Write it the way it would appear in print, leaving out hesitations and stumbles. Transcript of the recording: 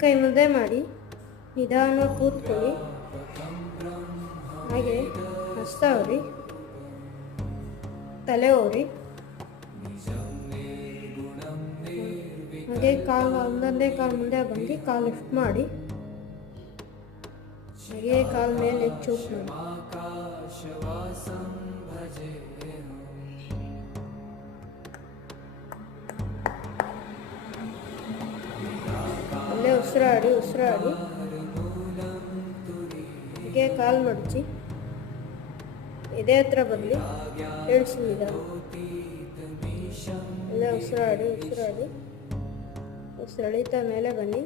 ಕೈ ಮುದ್ದೆ ಮಾಡಿ ನಿಧಾನ ಕೂತ್ಕೊಳ್ಳಿ. ಹಾಗೆ ಹಸ್ತ ಅವ್ರಿ, ತಲೆ ಅವ್ರಿ. ಹಾಗೆ ಒಂದೊಂದೇ ಕಾಲು ಮುಂದೆ ಬಂದು ಕಾಲು ಲಿಫ್ಟ್ ಮಾಡಿ, ಹಾಗೆ ಕಾಲು ಮೇಲೆ ಚೂಪ್ ಮಾಡಿ. ಅಲ್ಲೇ ಉಸಿರಾಡಿ ಹೀಗೆ ಕಾಲು ಮಡಚಿ ಇದೇ ಹತ್ರ ಬರಲಿ, ಇಳಿಸಿದ. ಅಲ್ಲೇ ಉಸಿರಾಡಿ ಎಳಿತಾ ಮೇಲೆ ಬನ್ನಿ.